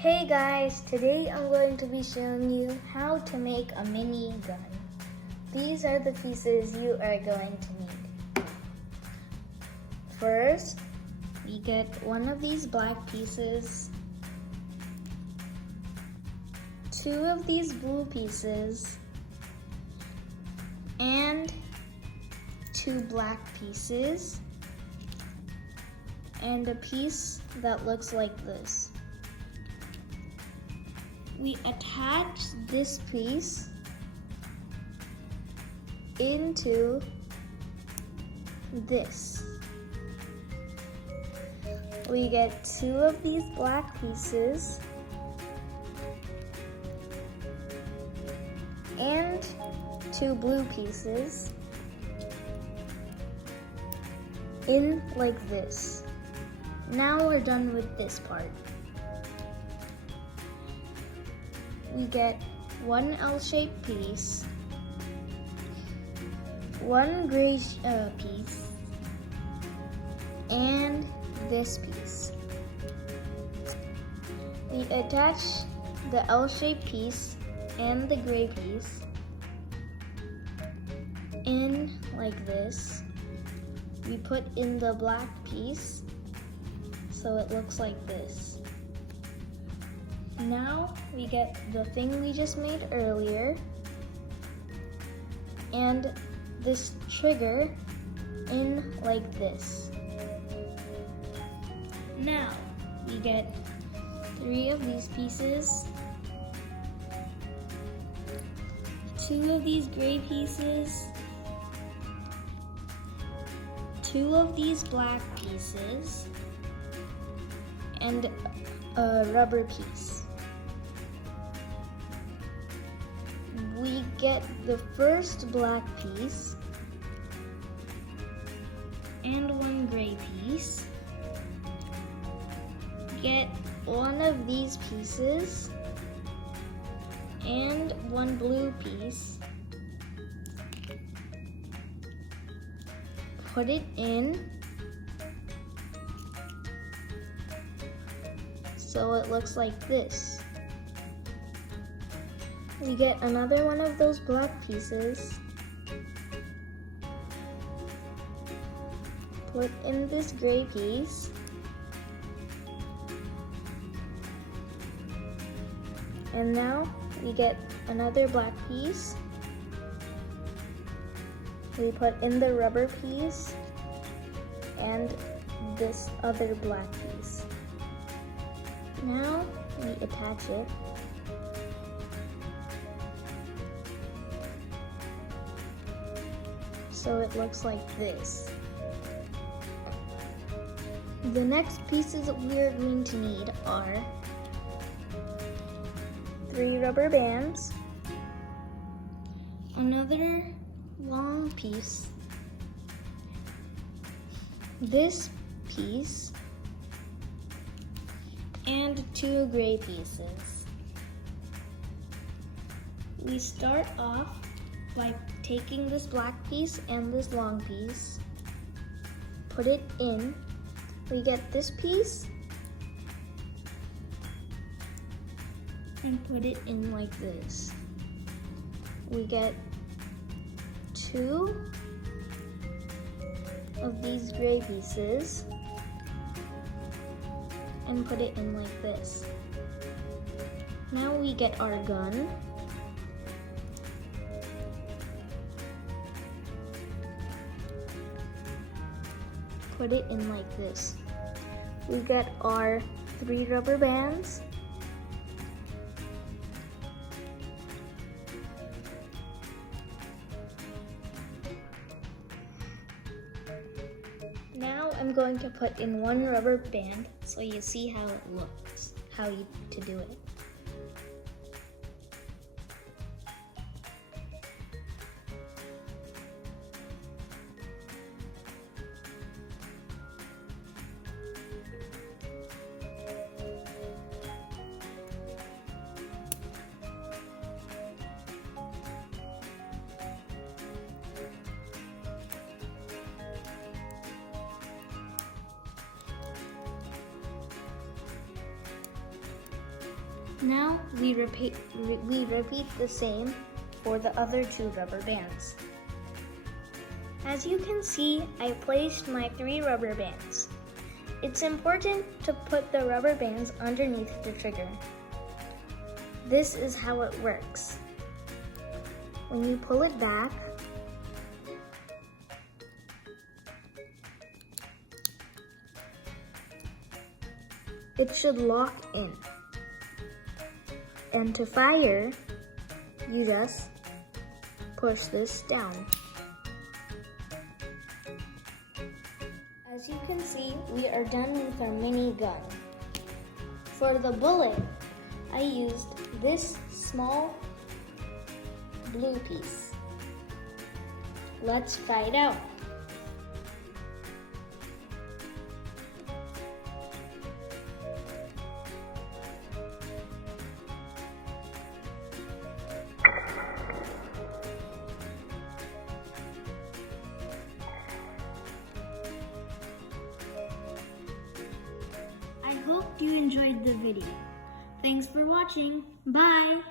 Hey guys, today I'm going to be showing you how to make a mini gun. These are the pieces you are going to need. First, we get one of these black pieces, two of these blue pieces, and two black pieces, and a piece that looks like this. We attach this piece into this. We get two of these black pieces and two blue pieces in like this. Now we're done with this part. We get one L-shaped piece, one gray piece, and this piece. We attach the L-shaped piece and the gray piece in like this. We put in the black piece so it looks like this. Now we get the thing we just made earlier and this trigger in like this. Now we get three of these pieces, two of these gray pieces, two of these black pieces, and a rubber piece. We get the first black piece and one gray piece. Get one of these pieces and one blue piece. Put it in so it looks like this. We get another one of those black pieces, put in this gray piece, and now we get another black piece. We put in the rubber piece and this other black piece. Now we attach it. So it looks like this. The next pieces that we are going to need are 3 rubber bands, another long piece, this piece, and 2 gray pieces. We start off by taking this black piece and this long piece, put it in. We get this piece and put it in like this. We get 2 of these gray pieces and put it in like this. Now we get our gun. Put it in like this. We get our 3 rubber bands. Now I'm going to put in 1 rubber band so you see how it looks, how to do it. Now we repeat the same for the other 2 rubber bands. As you can see, I placed my 3 rubber bands. It's important to put the rubber bands underneath the trigger. This is how it works. When you pull it back, it should lock in. And to fire, you just push this down. As you can see, we are done with our mini gun. For the bullet, I used this small blue piece. Let's try it out. I hope you enjoyed the video. Thanks for watching. Bye!